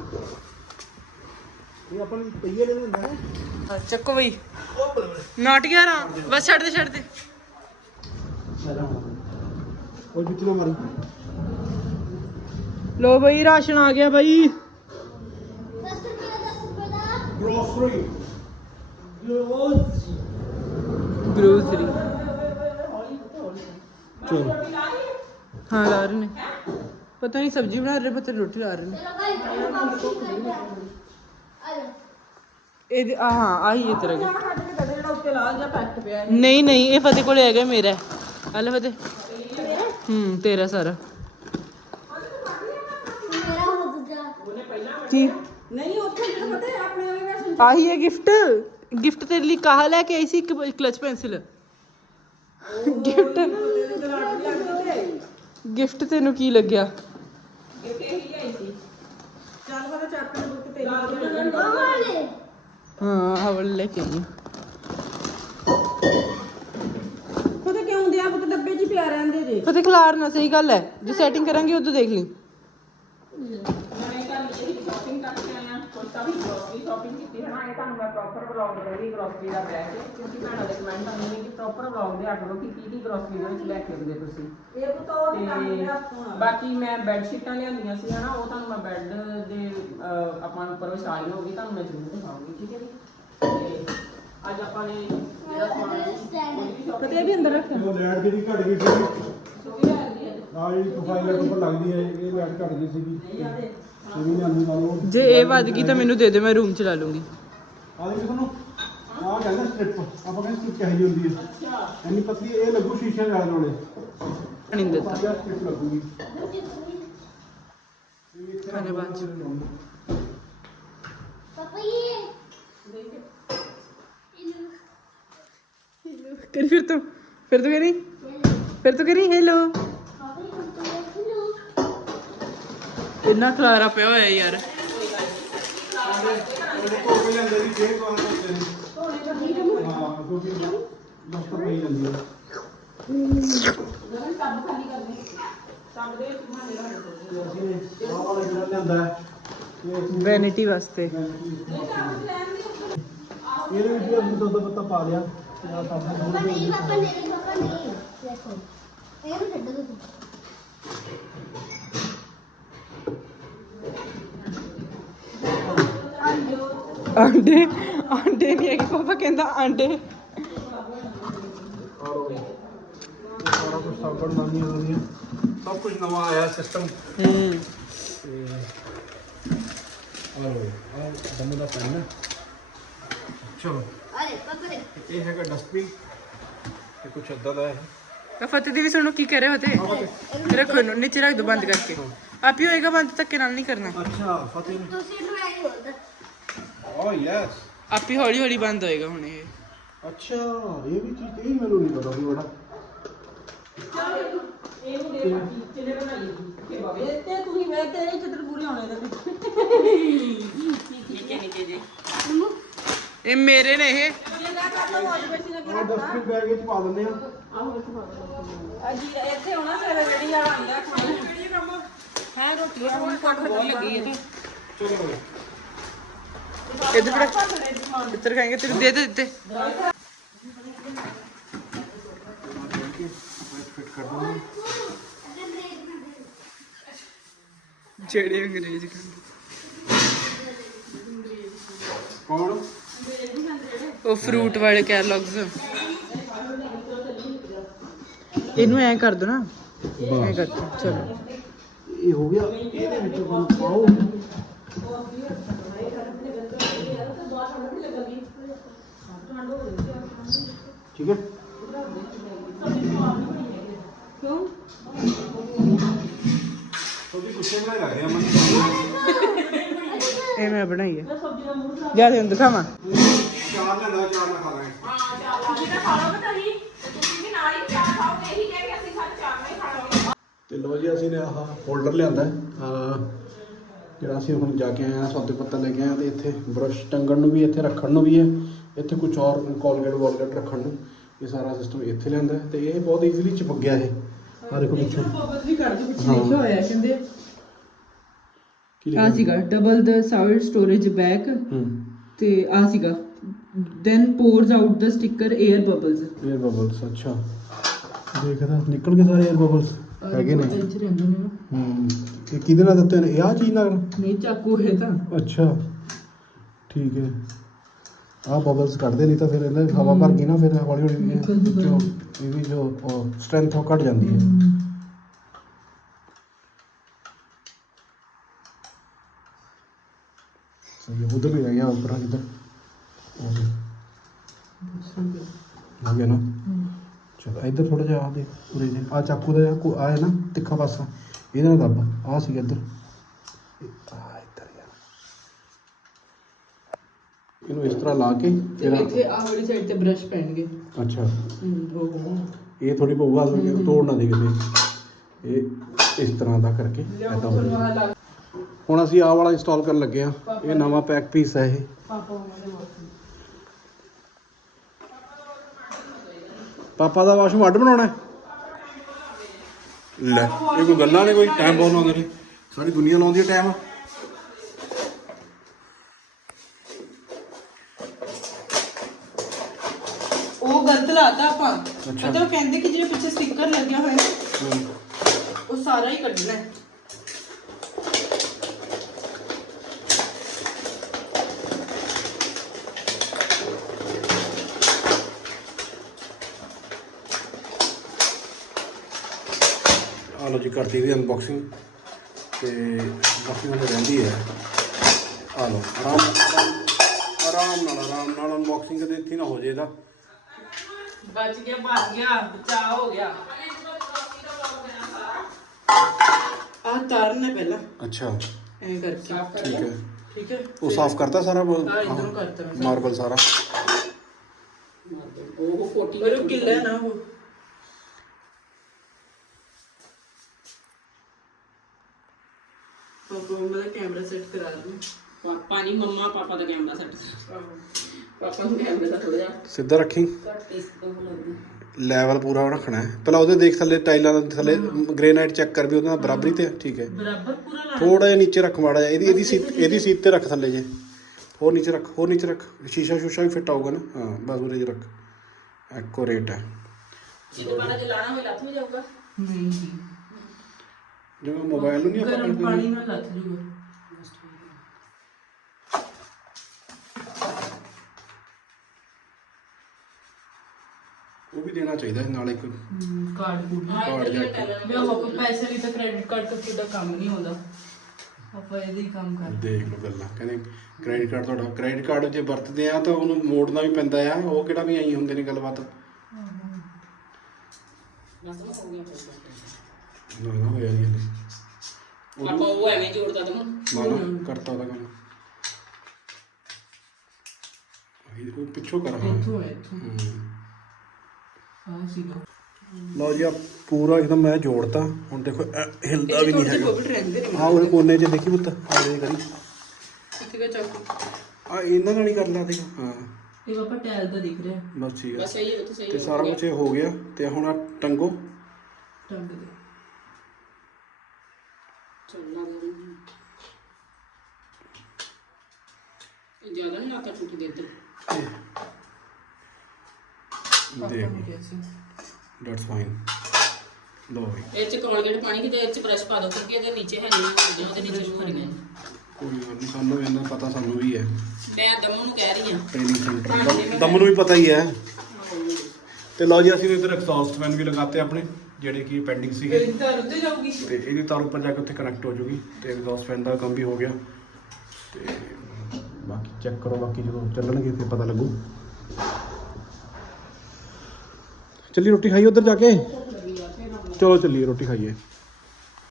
ਇਹ ਆਪਾਂ ਨੂੰ ਪਈਏ ਲੈਣੇ ਹੁੰਦਾ ਹੈ
ਹਾਂ, ਚੱਕੋ ਬਈ। ਨਾਟ ਗਿਆ ਰਾਂ। ਬਸ ਛੱਡ ਦੇ ਛੱਡ ਦੇ।
ਉਹ ਵਿੱਚ ਨਾ ਮਾਰੀ
ਲੋ ਬਈ ਰਾਸ਼ਨ ਆ ਗਿਆ ਬਈ।
10 ਰੁਪਏ 10 ਰੁਪਏ ਦਾ
ਗ੍ਰੋਸਰੀ
ਗਰੋਸਰੀ
ਚਲੋ।
ਹਾਂ ਲਾ ਰਹੇ ਨੇ। ਪਤਾ ਨਹੀਂ ਸਬਜ਼ੀ ਬਣਾ ਰਹੇ, ਪਤਾ ਰੋਟੀ ਲਾ ਰਹੇ ਨੇ।
ਚਲੋ ਗਾਇਸ ਵਾਪਸ ਕਰਦੇ ਆ ਆ ਜਾ
ਇਹ ਹਾਂ, ਆਹੀ ਹੈ ਤੇਰਾ
ਕੱਢ ਕੇ ਕੱਢ ਜਿਹੜਾ ਉੱਤੇ ਲਾਲ ਜਿਹਾ ਪੈਕਟ ਪਿਆ ਹੈ
ਨਹੀਂ ਨਹੀਂ, ਇਹ ਫਤਿਹ ਕੋਲੇ ਹੈਗਾ ਮੇਰਾ। ਆ ਫਤਿਹ। ਹੂੰ, ਤੇਰਾ ਸਾਰਾ।
ਮੇਰਾ ਹੋ ਦੂਜਾ
ਕੀ?
ਨਹੀਂ ਉੱਥੇ ਜਿਹੜਾ ਪਤਾ ਹੈ ਆਪਣੇ ਵਾਲੇ ਵੈਸੇ
ਆਹੀ ਹੈ ਗਿਫਟ। ਗਿਫਟ ਤੇਰੇ ਲਈ ਕਾਹ ਲੈ ਕੇ ਆਈ ਸੀ? ਇੱਕ ਕਲਚ ਪੈਨਸਿਲ। ਗਿਫਟ। ਗਿਫਟ ਤੈਨੂੰ ਕੀ ਲੱਗਿਆ?
ਗਿਫਟ ਹੀ ਆਈ ਸੀ ਚੱਲ ਪਤਾ ਚੈਪਟਰ ਬੁੱਕ ਤੇ
ਵਾਲੇ
ਹਾਂ ਹਵਲ ਲੈ ਕੇ ਆਈ।
ਪਤਾ ਕਿਉਂ ਦਿਆ ਪੁੱਤ ਡੱਬੇ 'ਚ ਹੀ ਪਿਆ ਰਹਿੰਦੇ ਜੇ।
ਫਤਿਹ ਖਲਾਰ ਨਾ ਸਹੀ ਗੱਲ ਹੈ। ਜੇ ਸੈਟਿੰਗ ਕਰਾਂਗੇ ਉਦੋਂ ਦੇਖ ਲਈ।
ਮੈਂ ਕੱਲ ਇਹ ਸ਼ਾਪਿੰਗ ਕਰਕੇ ਆਇਆ ਕੋਟਾ ਵੀ ਗ੍ਰੋਸਰੀ ਸ਼ਾਪਿੰਗ ਕੀਤੀ ਹੈ ਨਾ ਇਹ ਤੁਹਾਨੂੰ ਮੈਂ ਪ੍ਰੋਪਰ ਵਲੌਗ ਦੇਵਾਂਗੀ ਗ੍ਰੋਸਰੀ ਦਾ ਬੈਗ ਹੈ ਕਿਉਂਕਿ ਭੈਣਾਂ ਦੇ ਕਮੈਂਟ ਆਉਂਦੇ ਨੇ ਕਿ ਪ੍ਰੋਪਰ ਵਲੌਗ ਦਿਆ ਕਰੋ ਕਿ ਕੀ ਕੀ ਗ੍ਰੋਸਰੀ ਦੇ ਵਿੱਚ ਲੈ ਕੇ ਆਉਂਦੇ ਤੁਸੀਂ
ਇਹ ਪੁੱਤ ਉਹ ਕੰਮ
ਬਾਕੀ ਮੈਂ ਬੈੱਡ ਸ਼ੀਟਾਂ ਲਿਆਂਦੀਆਂ ਸੀ ਹਨਾ ਉਹ ਤੁਹਾਨੂੰ ਮੈਂ ਬੈੱਡ ਦੇ ਅਹ, ਆਪਾਂ ਨੂੰ ਉੱਪਰ ਵਿਛਾਈ ਹੋਗੀ ਤੁਹਾਨੂੰ ਮੈਂ ਜ਼ਰੂਰ ਦਿਖਾਉਂਗੀ ਠੀਕ ਹੈ ਜੀ? ਤੇ ਅੱਜ ਆਪਾਂ ਨੇ ਜਿਹੜਾ ਸਮਾਨ
ਕਦੇ ਵੀ ਅੰਦਰ ਰੱਖ
ਉਹ ਲੈਟ ਜਿਹੜੀ ਘਟ ਗਈ ਸੀ।
ਲੈ
ਆ ਜਿਹੜੀ ਪ੍ਰੋਫਾਈਲ ਉੱਪਰ ਲੱਗਦੀ ਹੈ ਇਹ ਲੈਟ ਘਟ ਗਈ ਸੀਗੀ। ਇਹ ਵੀ ਲਿਆਂਦੀ ਨਾਲ ਉਹ
ਜੇ ਇਹ ਵੱਧ ਗਈ ਤਾਂ ਮੈਨੂੰ ਦੇ ਦੇ ਮੈਂ ਰੂਮ ਚਲਾ ਲੂੰਗੀ।
ਆ ਦੇਖੋ ਤੁਹਾਨੂੰ ਆ ਕਹਿੰਦਾ ਸਟ੍ਰਿਪ ਆਪਾਂ ਕਹਿੰਦੇ ਸਟ੍ਰਿਪ ਕਹੀ ਹੁੰਦੀ ਹੈ
ਅੱਛਾ।
ਇੰਨੀ ਪਤਲੀ ਇਹ ਲੱਗੂ ਸ਼ੀਸ਼ੇ ਨਾਲ ਲਾਉਣੇ
ਨਹੀਂ ਦਿੱਤਾ।
ਸਟ੍ਰਿਪ ਲੱਗੂਗੀ।
ਧੰਨਵਾਦ ਜੀ।
ਪਾਪਾ ਇਹ
ਕਰੀ ਫਿਰ ਤੂੰ। ਫਿਰ ਤੂੰ ਕਰੀ। ਫਿਰ ਤੂੰ ਕਰੀ। ਹੈਲੋ ਇੰਨਾ ਖਲਾਰਾ ਪਿਆ ਹੋਇਆ ਯਾਰ। ਵੈਨਿਟੀ ਵਾਸਤੇ।
ਇਹਦੇ ਵਿੱਚ ਵੀ ਅਸੀਂ ਦੁੱਧ ਪੱਤਾ ਪਾ ਲਿਆ
ਪਾਪਾ ਨਹੀਂ ਪਾਪਾ ਨਹੀਂ ਦੇਖੋ, ਇਹ ਛੱਡ ਦੋ
ਆਂਡੇ ਆਂਡੇ ਨਹੀਂ ਹੈਗੇ ਪਾਪਾ ਕਹਿੰਦਾ ਆਂਡੇ।
ਸਾਰਾ ਕੁਝ ਸਾਬਣ ਨਵੀਂ ਹੋਣੀ ਸਭ ਕੁਝ ਨਵਾਂ ਆਇਆ ਸਿਸਟਮ
ਹੂੰ
ਤੇ ਔਰ ਆ ਦਮੂ ਦਾ ਪੈਨ ਹੈ ਚਲੋ
ਅਰੇ ਪਾਪਾ ਦੇ
ਇਹ ਹੈਗਾ ਡਸਟਬਿਨ ਇਹ ਕੁਝ ਅੱਦਾ ਦਾ ਹੈ
ਤਾਂ ਫਤਿਹ ਦੀ ਵੀ ਸੁਣੋ ਕੀ ਕਹਿ ਰਹੇ ਹੋਤੇ ਰੱਖੋ ਇਹਨੂੰ ਨੀਚੇ ਰੱਖ ਦੋ ਬੰਦ ਕਰਕੇ। ਆਪ ਹੀ ਹੋਏਗਾ ਬੰਦ ਧੱਕੇ ਨਾਲ ਨਹੀਂ ਕਰਨਾ।
ਅੱਛਾ ਫਤਿਹ
ਤੁਸੀਂ ਇਹਨੂੰ ਐ ਨਹੀਂ ਬੋਲਦਾ
ਓ ਯੈਸ
ਆਪ ਹੌਲੀ ਹੌਲੀ ਬੰਦ ਹੋਏਗਾ ਹੁਣ ਇਹ।
ਅੱਛਾ ਇਹ ਵੀ ਚੀਜ਼ ਇਹ ਮੈਨੂੰ ਨਹੀਂ ਪਤਾ ਸੀ ਬੜਾ।
ਇਹਨੂੰ ਦੇ ਬਾਕੀ ਚਿਲੇ ਬਣਾਈਏ ਕਿ ਬਾਬੇ
ਇਹ ਤੇ ਤੁਸੀਂ ਵੇ ਤੇਰੇ ਚਿੱਤਰ ਪੂਰੇ ਹੋਣੇ ਦੇ
ਨਿੱਕੇ ਨਿੱਕੇ ਜੇ
ਇਹ ਮੇਰੇ ਨੇ ਇਹ।
ਡਸਟਬਿਨ ਬੈਗ ਵਿੱਚ ਪਾ ਦਿੰਦੇ ਆ
ਆਹੋ ਇੱਥੇ ਪਾ ਦੋ
ਅਜੀ ਇੱਥੇ ਹੋਣਾ ਸਵੇਰੇ ਜਿਹੜੀ ਆ ਆਂਦਾ ਖਾਣਾ।
ਹੈ ਰੋਟੀ ਰੋਟੀ ਕੱਟ ਲੱਗੀ ਹੈ ਤੇ
ਚਲੋ।
ਇੱਧਰ ਬੜਾ ਇੱਧਰ ਖਾਏਂਗੇ ਤੇਰੇ ਦੇ ਦੇ ਦਿੱਤੇ। ਜਿਹੜੇ ਅੰਗਰੇਜ਼ ਖਾਂਦੇ।
ਕੌਣ?
ਉਹ ਫਰੂਟ ਵਾਲੇ ਕੈਟਲੌਗਸ ਇਹਨੂੰ ਐ ਕਰ ਦੋ ਨਾ। ਐ ਕਰ ਚਲੋ।
ਇਹ ਹੋ ਗਿਆ। ਇਹਦੇ ਵਿੱਚ ਹੁਣ ਪਾਓ ਠੀਕ ਹੈ।
ਕਿਉਂ?
ਤੁਹਾਡੀ ਗੁੱਸੇ ਬਣਾਈ ਲੱਗ ਰਿਹਾ
ਇਹ ਮੈਂ ਬਣਾਈ ਹੈ ਜਾ ਤੈਨੂੰ ਦਿਖਾਵਾਂ।
ਚਾਰ ਲੈਂਦਾ ਚਾਰ ਨਾ ਖਾ ਲਾਂਗੇ।
ਤੁਸੀਂ ਤਾਂ ਖਾਓਗੇ ਤਾਂ ਹੀ। ਤੁਸੀਂ ਵੀ ਨਾਲ ਹੀ ਚਾਹ ਖਾਓਗੇ। ਇਹੀ ਕਹਿ ਕੇ ਅਸੀਂ ਸਾਰੇ ਚਾਹ ਨਹੀਂ ਖਾਣਾਂਗੇ
ਤੇ ਲੋ ਜੀ ਅਸੀਂ ਨੇ ਆਹ ਫੋਲਡਰ ਲਿਆਂਦਾ ਹੈ। ਜਿਹੜਾ ਅਸੀਂ ਹੁਣ ਜਾ ਕੇ ਆਏ ਹਾਂ ਸੌਦੇ ਪੱਤਾ ਲੈ ਕੇ ਆਏ ਤੇ ਇੱਥੇ ਬਰਸ਼ ਟੰਗਣ ਨੂੰ ਵੀ ਇੱਥੇ ਰੱਖਣ ਨੂੰ ਵੀ ਹੈ। ਇੱਥੇ ਕੁਝ ਔਰ ਕੋਲਗੇਟ ਵਾਲਗੇਟ ਰੱਖਣ ਨੂੰ ਇਹ ਸਾਰਾ ਸਿਸਟਮ ਇੱਥੇ ਲੈਂਦਾ ਤੇ ਇਹ ਬਹੁਤ ਈਜ਼ੀਲੀ ਚਿਪਕ ਗਿਆ ਇਹ। ਆ ਦੇਖੋ ਪਿੱਛੇ।
ਬਬਲ ਵੀ ਕੱਢ ਦੇ ਪਿੱਛੇ ਲਿਖਿਆ ਹੋਇਆ ਕਹਿੰਦੇ ਆ। ਸੀਗਾ double the salt storage
back
ਤੇ ਆ ਸੀਗਾ। Then pours out the sticker air bubbles
air bubbles ਅੱਛਾ। ਦੇਖਦਾ ਨਿਕਲ ਗਏ ਸਾਰੇ 에ਅਰ ਬਬਲਸ ਹੈਗੇ ਨੇ?
ਇੱਥੇ ਰਹਿੰਦੇ ਨੇ ਨਾ।
ਹੂੰ ਇਹ ਕਿਹਦੇ ਨਾਲ ਦਿੱਤੇ ਨੇ? ਇਹ ਆ ਚੀਜ਼ ਨਾਲ?
ਨਹੀਂ ਚਾਕੂ ਹੈ ਤਾਂ।
ਅੱਛਾ ਠੀਕ ਹੈ। ਆਹ ਬਬਲਸ ਕੱਢਦੇ ਨਹੀਂ ਤਾਂ ਫਿਰ ਇਹਦੇ ਹਵਾ ਭਰ ਗਈ ਨਾ ਫਿਰ ਹੌਲੀ ਹੌਲੀ ਇਹ ਵਿੱਚੋਂ ਇਹ ਵੀ ਜੋ ਸਟਰੈਂਥ ਉਹ ਘਟ ਜਾਂਦੀ ਹੈ। ਸਹੀ ਹੈ ਉਧਰ ਵੀ ਰਹਿ ਗਿਆ ਉੱਪਰ ਜਿੱਧਰ। ਉਹ ਵੀ। ਹੋ ਗਿਆ ਨਾ? ਚਲੋ ਇੱਧਰ ਥੋੜਾ ਜਿਹਾ ਆ ਦੇ ਉਰੇ ਜੇ ਆ ਚਾਕੂ ਦਾ ਆ ਆ ਹੈ ਨਾ ਤਿੱਖਾ ਪਾਸਾ। ਇਹਦੇ ਨਾਲ ਦੱਬ। ਆ ਸੀ ਇੱਧਰ। ਆ ਇੱਧਰ ਯਾਰ। ਇਹਨੂੰ ਇਸ ਤਰ੍ਹਾਂ ਲਾ ਕੇ ਫਿਰ
ਇੱਥੇ ਆਹ ਵਾਲੀ ਸਾਈਡ ਤੇ ਬ੍ਰਸ਼ ਪੈਣਗੇ।
ਅੱਛਾ। ਇਹ ਥੋੜੀ ਪਊਗਾ ਤੋੜ ਨਾ ਦੇ ਕਿਤੇ ਇਹ ਇਸ ਤਰ੍ਹਾਂ ਦਾ ਕਰਕੇ ਐਦਾਂ ਹੋ ਜਾਊਗਾ। ਹੁਣ ਅਸੀਂ ਆਹ ਵਾਲਾ ਇੰਸਟਾਲ ਕਰਨ ਲੱਗੇ ਆ ਇਹ ਨਵਾਂ ਪੈਕ ਪੀਸ ਹੈ ਇਹ। ਪਾਪਾ ਦਾ ਵਾਸ਼ਰੂਮ ਅੱਡ ਬਣਾਉਣਾ ਹੈ? ਲੈ ਇਹ ਕੋਈ ਗੱਲਾਂ ਨੇ ਕੋਈ? ਟਾਈਮ ਬਹੁਤ ਲਾਉਂਦੇ ਨੇ। ਸਾਰੀ ਦੁਨੀਆ ਲਾਉਂਦੀ ਹੈ ਟਾਈਮ
ਉਹ ਗਲਤ ਲਾਤਾ ਆਪਾਂ। ਪਤਾ ਉਹ ਕਹਿੰਦੇ ਕਿ ਜਿਹੜੇ ਪਿੱਛੇ ਸਟicker ਲੱਗਿਆ ਹੋਇਆ ਨਾ ਉਹ ਸਾਰਾ ਹੀ ਕੱਢਣਾ ਹੈ।
ਆ ਲੋ ਜੀ ਕਰਤੀ ਦੀ ਅਨਬਾਕਸਿੰਗ ਤੇ ਬਾਕੀ ਉਹਨੇ ਰਹਿੰਦੀ ਹੈ। ਆ ਲੋ ਆਰਾਮ ਆਰਾਮ- ਨਾਲ ਆਰਾਮ ਨਾਲ ਅਨਬਾਕਸਿੰਗ ਕਦੇ ਇੱਥੇ ਨਾ ਹੋ ਜੇ ਇਹਦਾ।
ਬਚ ਗਿਆ ਭੱਜ ਗਿਆ ਬਚਾ ਹੋ ਗਿਆ।
ਆਹ ਤਾਰਨਾ ਪਹਿਲਾਂ।
ਅੱਛਾ।
ਐਂ ਕਰਕੇ।
ਠੀਕ ਹੈ।
ਠੀਕ ਹੈ।
ਉਹ ਸਾਫ਼ ਕਰਤਾ ਸਾਰਾ
ਇਧਰੋਂ ਕਰਤਾ
ਮਾਰਬਲ ਸਾਰਾ?
ਉਹ ਕੋਟੀ
ਉਹ ਕਿੱਲਾ ਹੈ ਨਾ ਉਹ। ਪਾਪਾ ਮੇਰਾ ਕੈਮਰਾ ਸੈੱਟ ਕਰਾ ਦੂੰ
ਪਾਪਾ ਨਹੀਂ ਮੰਮਾ ਪਾਪਾ ਦਾ ਕੈਮਰਾ ਸੈੱਟ ਪਾਪਾ ਨੂੰ ਕੈਮਰੇ ਦਾ ਥੋੜਾ ਜਿਹਾ
ਸਿੱਧਾ ਰੱਖੀ।
ਘੱਟ ਇਸ ਤੋਂ ਲੱਗਦਾ
ਲੈਵਲ ਪੂਰਾ ਰੱਖਣਾ ਹੈ। ਪਹਿਲਾਂ ਉਹਦੇ ਦੇਖ ਥੱਲੇ ਟਾਈਲਾਂ ਦੇ ਥੱਲੇ ਗ੍ਰੇਨਾਈਟ ਚੈੱਕ ਕਰ ਵੀ ਉਹਦੇ ਨਾਲ ਬਰਾਬਰੀ ਤੇ ਹੈ, ਠੀਕ ਹੈ।
ਬਰਾਬਰ ਪੂਰਾ ਲਾ
ਥੋੜਾ ਜਿਹਾ ਨੀਚੇ ਰੱਖ ਮਾੜਾ ਜਿਹਾ। ਇਹਦੀ ਇਹਦੀ ਸੀਟ ਇਹਦੀ ਸੀਟ ਤੇ ਰੱਖ ਥੱਲੇ ਜੇ। ਹੋਰ ਨੀਚੇ ਰੱਖ ਹੋਰ ਨੀਚੇ ਰੱਖ। ਸ਼ੀਸ਼ਾ ਸ਼ੂਸ਼ਾ ਵੀ ਫਿੱਟ ਆਊਗਾ ਨਾ। ਹਾਂ ਬਸ ਉਰੇ ਜੇ ਰੱਖ। ਐਕੂਰੇਟ ਹੈ।
ਜੇ ਦੁਬਾਰਾ ਜਲਾਣਾ ਹੋਵੇ ਲੱਥ ਵੀ ਜਾਊਗਾ।
ਨਹੀਂ ਜੀ।
ਜਿਵੇਂ ਮੋਬਾਈਲ ਨੂੰ ਨਹੀਂ ਆਪਾਂ
ਗਰਮ
ਕਰਦੇ
ਪਾਣੀ ਨਾਲ ਲੱਥ ਜੂਗਾ।
ਉਹ ਵੀ ਦੇਣਾ ਚਾਹੀਦਾ ਨਾਲ ਇੱਕ
ਕਾਰਡ ਕੂਡ
ਕਾਰਡ ਜਾਂ
ਮੈਂ ਉਹ ਪੈਸੇ ਵੀ ਤਾਂ ਕ੍ਰੈਡਿਟ ਕਾਰਡ ਤੋਂ ਤੁਹਾਡਾ ਕੰਮ ਨਹੀਂ ਹੁੰਦਾ ਆਪਾਂ ਇਹਦੇ ਹੀ ਕੰਮ ਕਰ
ਦੇਖ ਲਓ ਗੱਲਾਂ ਕਹਿੰਦੇ ਕ੍ਰੈਡਿਟ ਕਾਰਡ ਤੁਹਾਡਾ ਕ੍ਰੈਡਿਟ ਕਾਰਡ ਜੇ ਵਰਤਦੇ ਆ ਤਾਂ ਉਹਨੂੰ ਮੋੜਨਾ ਵੀ ਪੈਂਦਾ ਆ ਉਹ ਕਿਹੜਾ ਵੀ ਆਈ ਹੁੰਦੇ ਨੇ ਗੱਲਬਾਤ।
ਬਸ ਨਾ ਹੋ ਗਿਆ ਫਿਰ।
ਨਾ ਨਾ ਹੋਇਆ ਨਹੀਂ
ਉਹ ਐਵੇਂ ਜੋੜਦਾ ਤੈਨੂੰ।
ਨਾ ਨਾ ਕਰਤਾ ਉਹਦਾ ਕੰਮ। ਇਹ ਦੇਖੋ ਪਿੱਛੋਂ ਕਰ ਹਾਂ।
ਇੱਥੋਂ ਹੈ ਇੱਥੋਂ।
ਹੂੰ।
ਹਾਂ ਸੀਗਾ
ਲਓ ਜੀ ਆ ਪੂਰਾ ਇੱਕਦਮ ਮੈਂ ਜੋੜਤਾ। ਹੁਣ ਦੇਖੋ ਇਹ ਹਿਲਦਾ ਵੀ ਨਹੀਂ ਹੈਗਾ। ਹਾਂ ਉਹ ਕੋਨੇ 'ਚ ਦੇਖੀ ਪੁੱਤ ਆ ਜੇ ਕਰੀ।
ਇੱਥੇ ਕਾ ਚਾਕੂ?
ਆ ਇਹਨਾਂ ਨਾਲ ਹੀ ਕਰ ਲਾ ਦੇਖ ਹਾਂ।
ਇਹ ਪਾਪਾ ਟੈਲ ਤਾਂ ਦਿਖ ਰਿਹਾ।
ਬਸ ਠੀਕ ਹੈ
ਬਸ ਸਹੀ ਹੈ ਤੇ ਸਹੀ
ਤੇ
ਹੈ
ਸਾਰਾ ਕੁਝ ਹੋ ਗਿਆ। ਤੇ ਹੁਣ ਆ ਟੰਗੋ।
ਟੰਗ ਦੇ।
ਚੱਲਣਾ ਦੇ ਇਹ ਜ਼ਿਆਦਾ ਨਹੀਂ ਲਾਤਾ ਟੁੱਟ ਦੇ ਇੱਧਰ।
ਦੇਖ।
ਪਾਪਾ ਕਿਹਾ ਸੀ।
ਦੈਟਸ ਫਾਈਨ ਲਓ ਵੀ
ਇਹ ਚ ਕੋਲਗੇਟ ਪਾਣੀ ਕਿਤੇ ਇਹ ਚ ਬ੍ਰਸ਼ ਪਾ ਦੋ ਕਿਉਂਕਿ ਇਹਦੇ ਨੀਚੇ ਹੈ ਨਹੀਂ ਚੀਜ਼ਾਂ ਉਹਦੇ ਨੀਚੇ ਭਰੀਆਂ।
ਕੋਈ ਗੱਲ ਨਹੀਂ ਸਾਨੂੰ ਵੀ ਇਹਨਾਂ ਪਤਾ ਸਾਨੂੰ ਵੀ ਹੈ।
ਮੈਂ ਦਮਨ ਨੂੰ ਕਹਿ ਰਹੀ ਹਾਂ।
ਟ੍ਰੇਨਿੰਗ ਸੈਂਟਰ ਦਮ ਨੂੰ ਵੀ ਪਤਾ ਹੀ ਹੈ। ਤੇ ਲਓ ਜੀ ਅਸੀਂ ਇਧਰ ਐਗਜ਼ੌਸਟ ਫੈਨ ਵੀ ਲਗਾਤੇ ਆਪਣੇ। ਜਿਹੜੇ ਕਿ ਪੈਂਡਿੰਗ ਸੀਗੇ।
ਇਹ ਤਾਂ ਉੱਤੇ ਜਾਊਗੀ।
ਤੇ ਇਹਦੀ ਤਾਰ ਉੱਪਰ ਜਾ ਕੇ ਉੱਥੇ ਕਨੈਕਟ ਹੋ ਜੂਗੀ ਤੇ ਐਗਜ਼ੌਸਟ ਫੈਨ ਦਾ ਕੰਮ ਵੀ ਹੋ ਗਿਆ। ਤੇ ਬਾਕੀ ਚੈੱਕ ਕਰੋ ਬਾਕੀ ਜਦੋਂ ਚੱਲਣਗੇ ਫਿਰ ਪਤਾ ਲੱਗੂ। ਚੱਲੀ ਰੋਟੀ ਖਾਈਏ ਉੱਧਰ ਜਾ ਕੇ? ਚਲੋ ਚੱਲੀਏ ਰੋਟੀ ਖਾਈਏ।